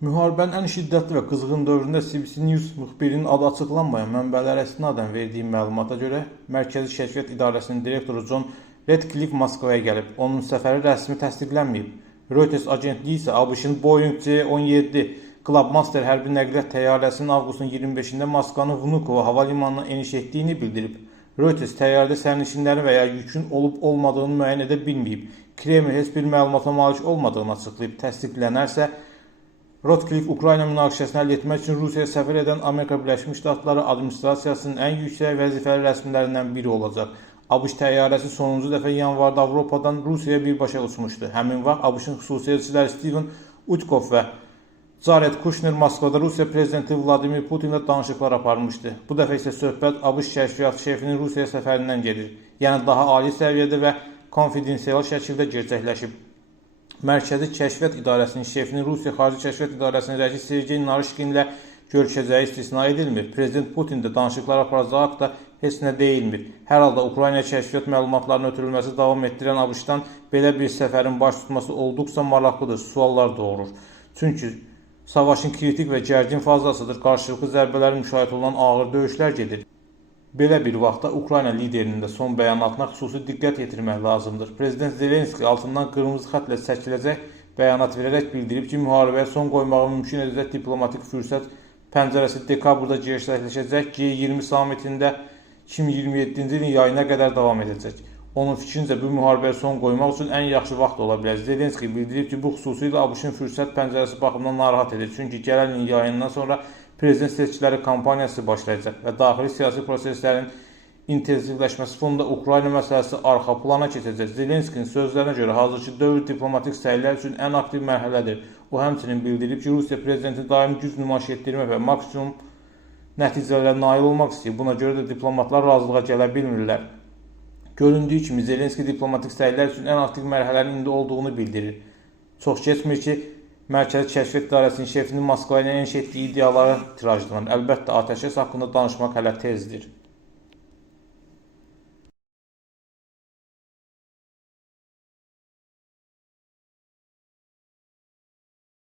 Müharibənin ən şiddətli və qızğın dövründə CBC News müxbirinin adı açıqlanmayan mənbələrə istinadən verdiyi məlumata görə Mərkəzi Kəşfiyyat İdarəsinin direktoru John Redcliffe Moskvaya gəlib. Onun səfəri rəsmi təsdiqlənməyib. Reuters agentliyi isə ABŞ-ın Boeing C-17 Clubmaster hərbi nəqliyyat təyyarəsinin avqustun 25-də Moskvanın Vnukovo hava limanına eniş etdiyini bildirib. Reuters təyyarədə sərnişinlərin və ya yükün olub-olmadığını müəyyən edə bilməyib. Kreml heç bir məlumata malik olmadığını açıqlayıb. Təsdiqlənərsə, Redcliffe Ukrayna münaqişəsini həll etmək üçün Rusiyaya səfər edən Amerika Birləşmiş Ştatları administrasiyasının ən yüksək vəzifəli rəsmilərindən biri olacaq. ABŞ təyyarəsi sonuncu dəfə yanvarda Avropadan Rusiyaya birbaşa uçmuşdu. Həmin vaxt ABŞ-ın xüsusi elçiləri Steven Utkov və Jared Kushner Moskvada Rusiya prezidenti Vladimir Putinlə danışıqlar aparmışdı. Bu dəfə isə söhbət ABŞ kəşfiyyat şefinin Rusiya səfərindən gedir. Yəni daha ali səviyyədə və konfidensial şəkildə gerçəkləşib. Mərkəzi Kəşfiyyat İdarəsinin şefinin Rusiya Xarici Kəşfiyyat İdarəsinin rəisi Sergey Narışkinlə görüşəcəyi istisna edilmir. Prezident Putin də danışıqlar aparacağı haqda heç nə deyilmir. Hər halda Ukrayna kəşfiyyat məlumatlarının ötürülməsi davam etdirən ABŞ-dan belə bir səfərin baş tutması olduqca maraqlıdır, suallar doğurur. Çünki savaşın kritik və gərgin fazasıdır, qarşılıqlı zərbələrin müşahidə olunan ağır döyüşlər gedir. Belə bir vaxtda Ukrayna liderinin də son bəyanatına xüsusi diqqət yetirmək lazımdır. Prezident Zelenski altından qırmızı xətlə çəkiləcək bəyanat verərək bildirib ki, müharibəyə son qoymağı mümkün edəcək diplomatik fürsət pəncərəsi dekabrda gerçəkləşəcək G20 sammitində 2027-ci ilin yayına qədər davam edəcək. Onun fikrincə bu müharibəyə son qoymaq üçün ən yaxşı vaxt ola bilər. Zelenski bildirib ki, bu xüsusilə ABŞ-ın fürsət pəncərəsi baxımından narahat edir. Çünki gələn ilin yayından sonra prezident seçkiləri kampaniyası başlayacaq və daxili siyasi proseslərin intensivləşməsi fonunda Ukrayna məsələsi arxa plana keçəcək. Zelenskinin sözlərinə görə hazırki dövr diplomatik səylər üçün ən aktiv mərhələdir. O həmçinin bildirib ki, Rusiya prezidenti daim güc nümayiş etdirmək və maksimum nəticələrə nail olmaq istəyir. Buna görə də diplomatlar razılığa gələ bilmirlər. Göründüyü kimi Zelenski diplomatik səylər üçün ən aktiv mərhələnin indi olduğunu bildirir. Çox keçmir ki, Mərkəzi Kəşfiyyat İdarəsinin şefinin Moskvaya eniş etdiyi iddiaları tirajlanır. Əlbəttə, atəşkəs haqqında danışmaq hələ tezdir.